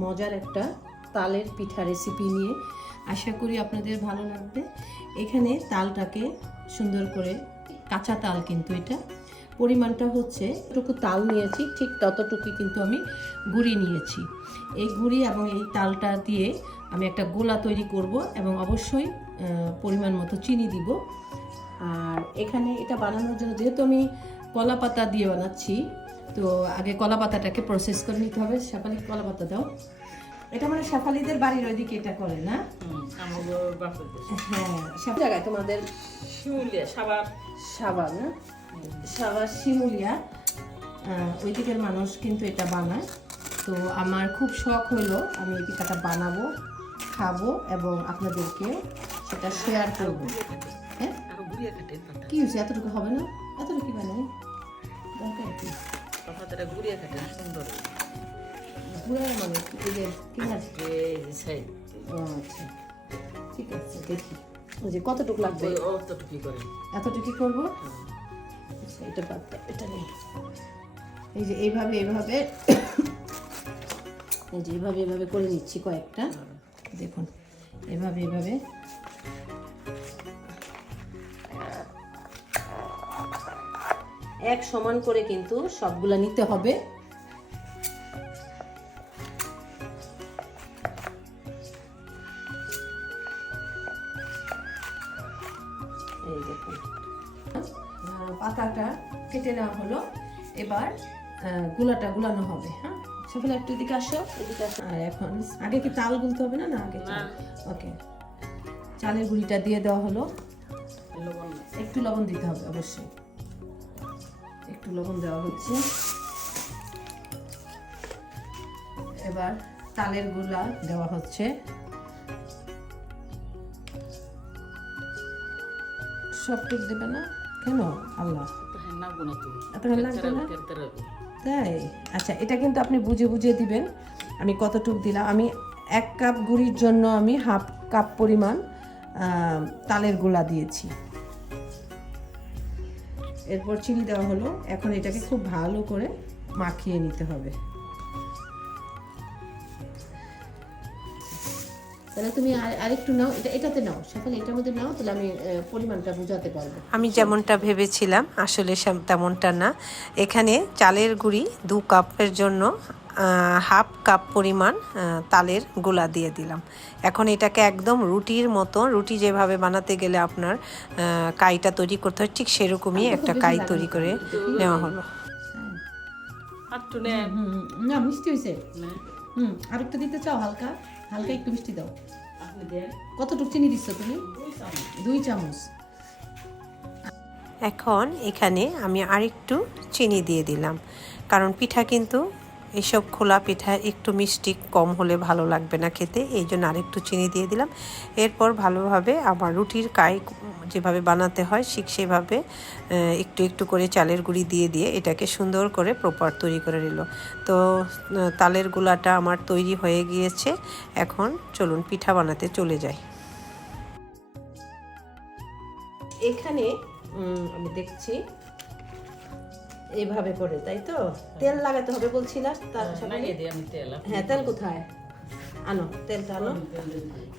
মজার একটা তালের পিঠা রেসিপি নিয়ে। আশা করি আপনাদের ভালো লাগবে। এখানে তালটাকে সুন্দর করে কাঁচা তাল কিন্তু এটা। পরিমাণটা হচ্ছে এটুকু তাল নিয়েছি, ঠিক ততটুকু কিন্তু আমি গুঁড়ি নিয়েছি। এই গুঁড়ি এবং এই তালটা দিয়ে আমি একটা গোলা তৈরি করব এবং অবশ্যই পরিমাণ মতো চিনি দিব। আর এখানে এটা বানানোর জন্য যেহেতু আমি কলা পাতা দিয়ে বানাচ্ছি তো আগে কলা পাতাটাকে প্রসেস করে নিতে হবে। শেফালি কলা পাতা দাও। এটা মানে শেফালিদের বাড়ির ওইদিকে এটা করে না? হ্যাঁ সব জায়গায় তোমাদের? শিমুলিয়া সাবার সাবা না? সাবা শিমুলিয়া। ওই দিকের মানুষ কিন্তু এটা বানায়। তো আমার খুব শখ হলো আমি এই পিঠাটা বানাবো খাব এবং আপনাদেরকে সেটা শেয়ার করব। হ্যাঁ? কি হয়েছে? এতটুকু হবে না? এতটুকু কি বানাই দরকার কি পাতাটা ঘুরিয়ে কাটে সুন্দর। ঘুরে মানে এই যে কি মাছ এই যে সাইড। ও আচ্ছা। ঠিক আছে দেখি। ওই যে কতটুকু লাগবে? ওই অতটুকু করে। এতটুকু করব? আচ্ছা, এটা বাদ এটা নেই এই যে এইভাবে এইভাবে। এই যে এইভাবে এইভাবে করে নিচ্ছি কয়েকটা। দেখুন এভাবে এভাবে এক সমান করে কিন্তু সবগুলা নিতে হবে। এই দেখুন। পাতাটা কেটে নেওয়া হলো। এবার গুলাটা গুলানো হবে হ্যাঁ? সফল একটু এদিকে আসো। এদিকে আসো। আর এখন আগে কি তাল গুলতে হবে না? না আগে ওকে। চালের গুঁড়িটা দিয়ে দেওয়া হলো। একটু লবণ দিতে হবে অবশ্যই। একটু লবণ দেওয়া হচ্ছে। এবার তালেরগুলা দেওয়া হচ্ছে। সব ঠিক দেবে না? কেন? আল্লাহ। তাই? আচ্ছা এটা কিন্তু আপনি বুঝে বুঝে দিবেন। আমি কতটুক দিলাম? আমি এক কাপ গুঁড়ির জন্য আমি হাফ কাপ পরিমাণ তালের গোলা দিয়েছি। এরপর চিনি দেওয়া হলো। এখন এটাকে খুব ভালো করে মাখিয়ে নিতে হবে। তাহলে তুমি আর- আরেকটু নাও। এটা এটাতে নাও। সেখানে এটার মধ্যে নাও, তাহলে আমি পরিমাণটা বোঝাতে পারব। আমি যেমনটা ভেবেছিলাম, আসলে তেমনটা না। এখানে চালের গুঁড়ি দু কাপের জন্য হাফ কাপ পরিমাণ তালের গোলা দিয়ে দিলাম। এখন এটাকে একদম রুটির মতো রুটি যেভাবে বানাতে গেলে আপনার কাইটা তৈরি করতে হয় ঠিক সেরকমই একটা কাই তৈরি করে নেওয়া হলো। হাতটু নে হুম না মিষ্টি হয়েছে হুম আরেকটা দিতে চাও হালকা? হালকা একটু মিষ্টি দাও। কতটুকু চিনি দিচ্ছ তুমি? দুই চামচ। এখন এখানে আমি আরেকটু চিনি দিয়ে দিলাম কারণ পিঠা কিন্তু এসব খোলা পিঠা একটু মিষ্টি কম হলে ভালো লাগবে না খেতে, এই জন্য আরেকটু চিনি দিয়ে দিলাম। এরপর ভালোভাবে আমার রুটির কাই যেভাবে বানাতে হয়, ঠিক সেভাবে একটু একটু করে চালের গুঁড়ি দিয়ে দিয়ে এটাকে সুন্দর করে প্রপার তৈরি করে নিল। তো তালের গুলাটা আমার তৈরি হয়ে গিয়েছে। এখন চলুন পিঠা বানাতে চলে যাই। এখানে আমি দেখছি এইভাবে করে তাই তো? তেল লাগাতে হবে বলছিলাম তার তেল হ্যাঁ তেল কোথায়? আনো তেলটা আনো।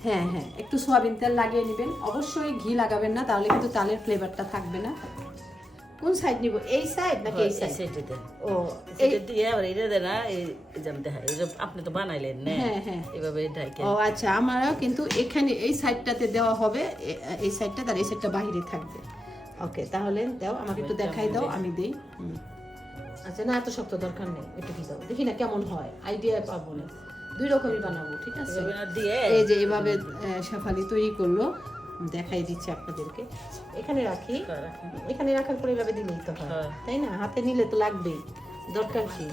হ্যাঁ হ্যাঁ একটু সয়াবিন তেল লাগিয়ে নেবেন। অবশ্যই ঘি লাগাবেন না তাহলে কিন্তু তালের ফ্লেভারটা থাকবে না। কোন সাইড নিব? এই সাইড নাকি এই এই সাইড ও এই এটা দিয়ে আবার এটা দেন না এই এই যে আমি দেখাই এই যে আপনি তো বানাইলেন না? হ্যাঁ, হ্যাঁ। এভাবে ঢাকে ও আচ্ছা আমারও কিন্তু এখানে এই সাইডটাতে দেওয়া হবে এই সাইডটা তার এই সাইডটা বাইরে থাকবে। ওকে তাহলে দাও আমাকে একটু দেখাই দাও আমি দেই। আচ্ছা না এত শক্ত দরকার নেই একটু কি দাও। দেখি না কেমন হয় আইডিয়া পাবো না। দুই রকমই বানাবো ঠিক আছে? দিয়ে এই যে এভাবে শেফালি তৈরি করল দেখাই দিচ্ছি আপনাদেরকে। এখানে রাখি এখানে রাখার পরে এভাবে দিলেই তো হয় হ্যাঁ। তাই না? হাতে নিলে তো লাগবেই দরকার কি?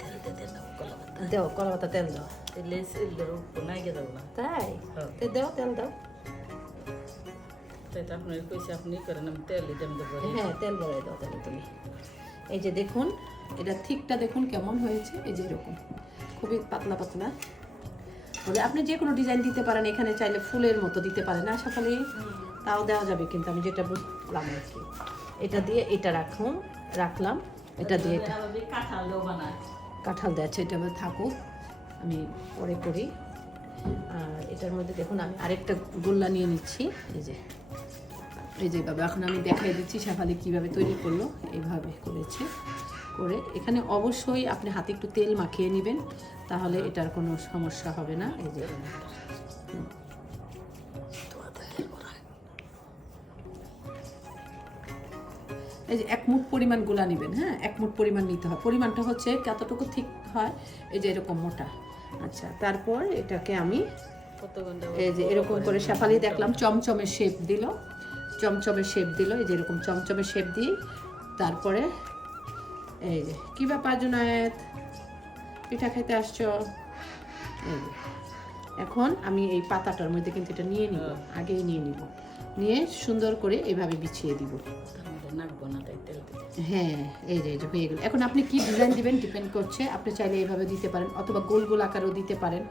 তেল দিয়ে পাতা। দাও কলা পাতা তেল দাও। তেলে দাও তাই? হ্যাঁ। তো দাও তেল দাও। তাই তো আপনার কইছে আপনি করেন আমি তেল দিতে আমি হ্যাঁ তেল গড়াই দাও তাহলে তুমি। এই যে দেখুন এটা ঠিকটা দেখুন কেমন হয়েছে এই যে এরকম। খুবই পাতলা পাতলা। বলে আপনি যে কোনো ডিজাইন দিতে পারেন এখানে চাইলে ফুলের মতো দিতে পারেন আশা করি তাও দেওয়া যাবে কিন্তু আমি যেটা বুঝলাম আর কি। এটা দিয়ে এটা রাখুন রাখলাম এটা দিয়ে এটা কাঁঠাল দেওয়া আছে এটা থাকুক আমি পরে করি। আর এটার মধ্যে দেখুন, আমি আরেকটা গোল্লা নিয়ে নিচ্ছি। এই যে এই যে এইভাবে এখন আমি দেখাই দিচ্ছি শেফালি কীভাবে তৈরি করল। এইভাবে করেছে, করে। এখানে অবশ্যই আপনি হাতে একটু তেল মাখিয়ে নেবেন, তাহলে এটার কোনো সমস্যা হবে না। এই যে এই যে এক মুঠ পরিমাণ গোলা নেবেন হ্যাঁ? এক মুঠ পরিমাণ নিতে হয়। পরিমাণটা হচ্ছে কতটুকু ঠিক হয় এই যে এরকম মোটা। আচ্ছা তারপর এটাকে আমি এই যে এরকম করে শেফালি দেখলাম চমচমের শেপ দিল। চমচমের শেপ দিল এই যে এরকম চমচমের শেপ দিই তারপরে এই যে কী ব্যাপার জুনায়েত পিঠা খেতে আসছো? এই যে এখন আমি এই পাতাটার মধ্যে কিন্তু এটা নিয়ে নিব আগেই নিয়ে নিব। নিয়ে সুন্দর করে এভাবে বিছিয়ে দিব। নাকবো না তাই তেল হ্যাঁ এই যে এই যে হয়ে গেল। এখন আপনি কি ডিজাইন দিবেন ডিপেন্ড করছে। আপনি চাইলে এইভাবে দিতে পারেন অথবা গোল গোল আকারও দিতে পারেন।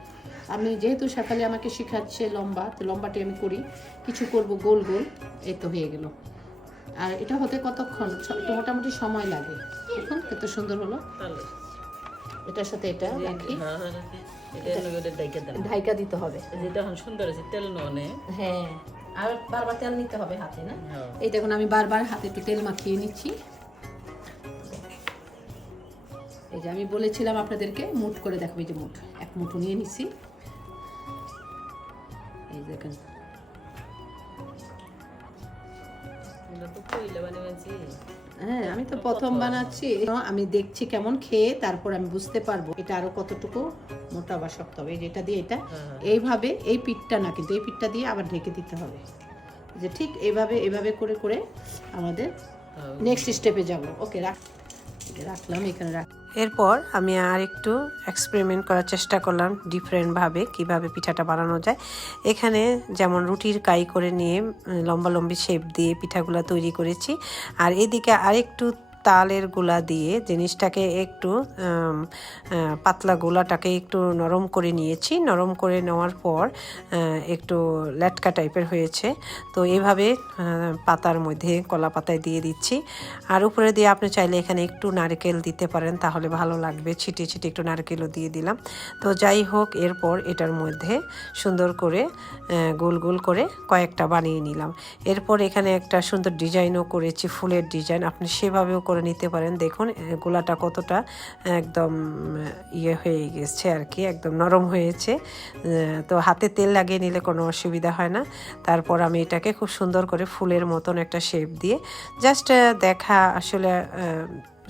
আমি যেহেতু সকালে আমাকে শেখাচ্ছে লম্বা তো লম্বাটি আমি করি। কিছু করব গোল গোল এই তো হয়ে গেল। আর এটা হতে কতক্ষণ? মোটামুটি সময় লাগে। এখন কত সুন্দর হলো। তাহলে। এটার সাথে এটা রাখি। হ্যাঁ হ্যাঁ ঢাইকা দিতে হবে। যেটা এখন সুন্দর আছে তেল ননে হ্যাঁ। আর বারবার তেল নিতে হবে হাতে না? হ্যাঁ। এই দেখুন আমি বারবার হাতে একটু তেল মাখিয়ে নিচ্ছি। এই যে আমি বলেছিলাম আপনাদেরকে মুঠ করে দেখো এই যে মুঠ এক মুঠো নিয়ে নিচ্ছি। এই দেখেন। তো কইলে বানিয়েছি হ্যাঁ আমি তো প্রথম বানাচ্ছি। আমি দেখছি কেমন খেয়ে তারপর আমি বুঝতে পারব এটা আরও কতটুকু মোটা বা শক্ত হবে। এটা দিয়ে এটা হ্যাঁ। এইভাবে এই পিঠটা না কিন্তু এই পিঠটা দিয়ে আবার ঢেকে দিতে হবে। যে ঠিক এইভাবে এইভাবে করে করে আমাদের হ্যাঁ। নেক্সট স্টেপে যাব। ওকে রাখ রাখলাম এখানে রাখ এরপর আমি আর একটু এক্সপেরিমেন্ট করার চেষ্টা করলাম ডিফারেন্টভাবে কীভাবে পিঠাটা বানানো যায়। এখানে যেমন রুটির কাই করে নিয়ে, লম্বা লম্বি শেপ দিয়ে পিঠাগুলো তৈরি করেছি। আর এদিকে আরেকটু তালের গোলা দিয়ে জিনিসটাকে একটু পাতলা গোলাটাকে একটু নরম করে নিয়েছি। নরম করে নেওয়ার পর একটু ল্যাটকা টাইপের হয়েছে। তো এভাবে পাতার মধ্যে কলা পাতায় দিয়ে দিচ্ছি। আর উপরে দিয়ে আপনি চাইলে এখানে একটু নারকেল দিতে পারেন, তাহলে ভালো লাগবে। ছিটিয়ে ছিটিয়ে একটু নারকেলও দিয়ে দিলাম। তো যাই হোক, এরপর এটার মধ্যে সুন্দর করে গোল গোল করে কয়েকটা বানিয়ে নিলাম। এরপর এখানে একটা সুন্দর ডিজাইনও করেছি, ফুলের ডিজাইন। আপনি সেভাবেও করে নিতে পারেন। দেখুন গোলাটা কতটা একদম ইয়ে হয়ে গেছে আর কি, একদম নরম হয়েছে। তো হাতে তেল লাগিয়ে নিলে কোনো অসুবিধা হয় না। তারপর আমি এটাকে খুব সুন্দর করে ফুলের মতন একটা শেপ দিয়ে জাস্ট দেখা আসলে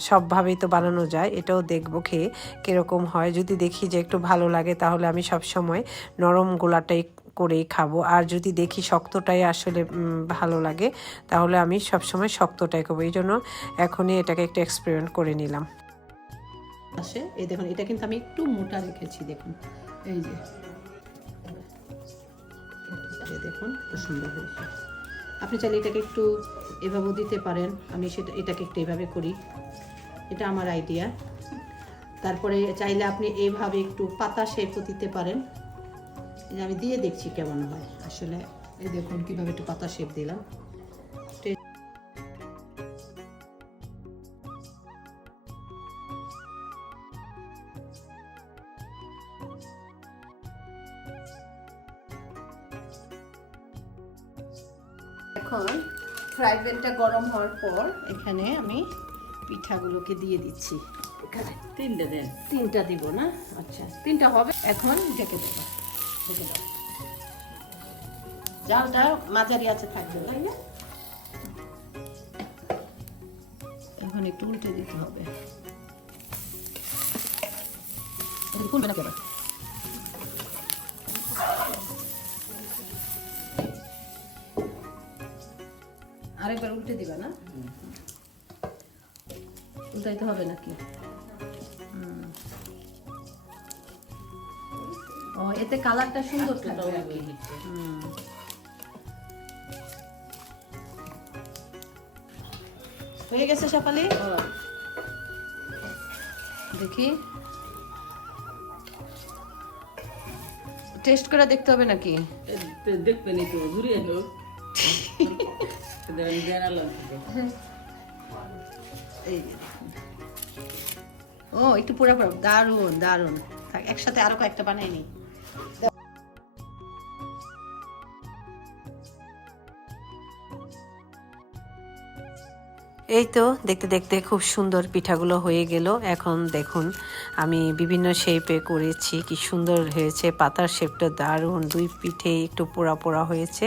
সবভাবেই তো বানানো যায়, এটাও দেখব খেয়ে কীরকম হয়। যদি দেখি যে একটু ভালো লাগে তাহলে আমি সব সময় নরম গোলাটাই করেই খাব। আর যদি দেখি শক্তটাই আসলে ভালো লাগে, তাহলে আমি সবসময় শক্তটাই খাব। এই জন্য এখনই এটাকে একটু এক্সপেরিমেন্ট করে নিলাম। আসে, এই দেখুন, এটা কিন্তু আমি একটু মোটা রেখেছি, দেখুন। এই যে দেখুন, কত সুন্দর হয়েছে। আপনি চাইলে এটাকে একটু এভাবেও দিতে পারেন। আমি সেটা, এটাকে একটু এভাবে করি। এটা আমার আইডিয়া তারপরে চাইলে আপনি এইভাবে একটু পাতা শেপও দিতে পারেন। আমি দিয়ে দেখছি কেমন হয়। আসলে এই দেখুন কীভাবে একটু পাতা শেপ দিলাম। এখন ফ্রাই প্যানটা গরম হওয়ার পর এখানে আমি পিঠাগুলোকে দিয়ে দিচ্ছি। এখানে তিনটে দেন। তিনটা দিব না? আচ্ছা তিনটা হবে। এখন ঢেকে দেবো। ঢেকে দাও জালটা মাঝারি আছে থাকবে তাই না? এখন একটু উল্টে দিতে হবে। খুলবে না কেন আরেকবার উল্টে দিবা না? উল্টাইতে হবে নাকি? এতে কালারটা সুন্দর থাকবে কি। হুম। হয়ে গেছে সকালে দেখি। টেস্ট করে দেখতে হবে নাকি? দেখবেন একটু ঘুরে এলো ও একটু পুরো পুরো দারুণ দারুণ একসাথে আরও কয়েকটা বানাই নি। এই তো দেখতে দেখতে খুব সুন্দর পিঠাগুলো হয়ে গেল। এখন দেখুন, আমি বিভিন্ন শেপে করেছি, কি সুন্দর হয়েছে, পাতার শেপটা দারুণ, দুই পিঠে একটু পোড়া পোড়া হয়েছে।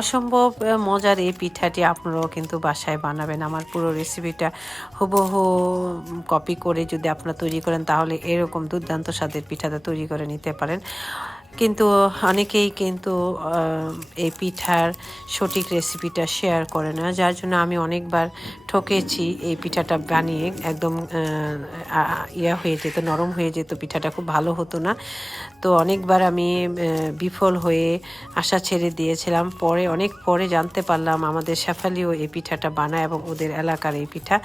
অসম্ভব মজার এই পিঠাটি আপনারাও কিন্তু বাসায় বানাবেন। আমার পুরো রেসিপিটা হুবহু কপি করে যদি আপনারা তৈরি করেন, তাহলে এরকম দুর্দান্ত স্বাদের পিঠাটা তৈরি করে নিতে পারেন। কিন্তু অনেকেই কিন্তু এই পিঠার সঠিক রেসিপিটা শেয়ার করে না। যার জন্য আমি অনেকবার ঠকেছি এই পিঠাটা বানিয়ে। একদম ইয়া হয়ে যেত, নরম হয়ে যেত, পিঠাটা খুব ভালো হতো না। তো অনেকবার আমি বিফল হয়ে আশা ছেড়ে দিয়েছিলাম। পরে, অনেক পরে জানতে পারলাম, আমাদের শেফালিও এই পিঠাটা বানায় এবং ওদের এলাকার এই পিঠা।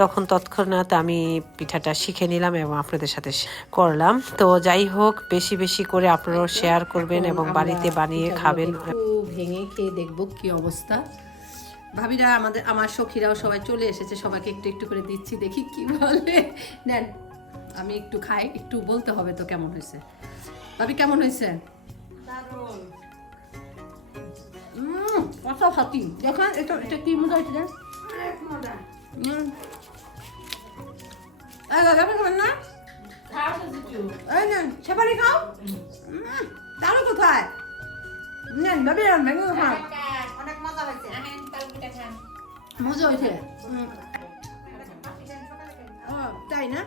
তখন তৎক্ষণাৎ আমি পিঠাটা শিখে নিলাম এবং আপনাদের সাথে করলাম। তো যাই হোক, বেশি বেশি করে আপনারাও শেয়ার করবেন এবং বাড়িতে বানিয়ে খাবেন। একটু ভেঙে খেয়ে দেখব কি অবস্থা। ভাবিরা আমাদের আমার সখীরাও সবাই চলে এসেছে। সবাইকে একটু একটু করে দিচ্ছি দেখি কি বলে। নেন আমি একটু খাই একটু বলতে হবে তো কেমন হয়েছে। ভাবি কেমন হয়েছে? হাতি দেখেন এটা এটা কি মজা হয়েছে না? এই নেন সেপারি খাও। তাহলে কোথায়? নেন ভাবি ভেঙে খাও অনেক মজা হয়েছে। খান মজা হয়েছে তাই না?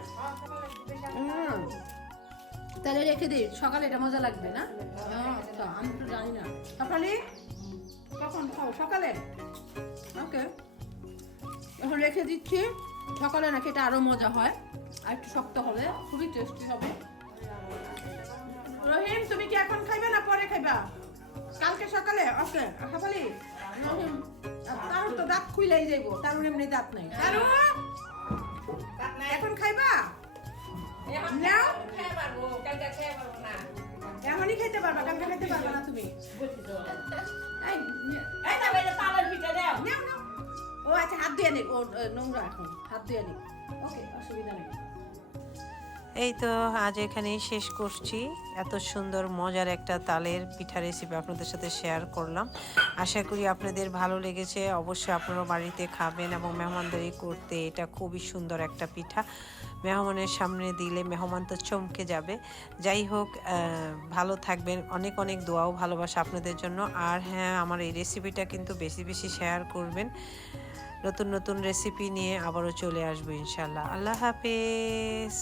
তাহলে রেখে দিই সকালে এটা মজা লাগবে না? আচ্ছা, আমি তো জানি না। সকালে কখন? খাও সকালে। ওকে। এখন রেখে দিচ্ছি। সকালে নাকি এটা আরও মজা হয় আর একটু শক্ত হবে খুবই টেস্টি হবে। রহিম তুমি কি এখন খাইবে না পরে খাইবা? কালকে সকালে? ওকে সকালে রহিম তার তো দাঁত খুইলাই যাইব তার এমনি দাঁত নাই। তারু এখন খাইবা? নাও খেয়ে পারব কালকে খেয়ে পারব না। এমনই খাইতে পারবা কালকে খাইতে পারবা না তুমি? এই, না তালের পিঠা দাও। ও আচ্ছা হাত দিয়ে নি। ও নোংরা এখন। হাত দিয়ে নি। ওকে, অসুবিধা নেই। এই তো আজ এখানেই শেষ করছি। এত সুন্দর, মজার একটা তালের পিঠা রেসিপি আপনাদের সাথে শেয়ার করলাম। আশা করি আপনাদের ভালো লেগেছে। অবশ্যই আপনারা বাড়িতে খাবেন এবং মেহমানদারি করতে এটা খুবই সুন্দর একটা পিঠা। মেহমানের সামনে দিলে মেহমান তো চমকে যাবে। যাই হোক ভালো থাকবেন। অনেক অনেক দোয়াও ভালোবাসা আপনাদের জন্য। আর হ্যাঁ আমার এই রেসিপিটা কিন্তু বেশি বেশি শেয়ার করবেন। নতুন নতুন রেসিপি নিয়ে আবারও চলে আসব ইনশাল্লাহ আল্লাহ হাফেজ।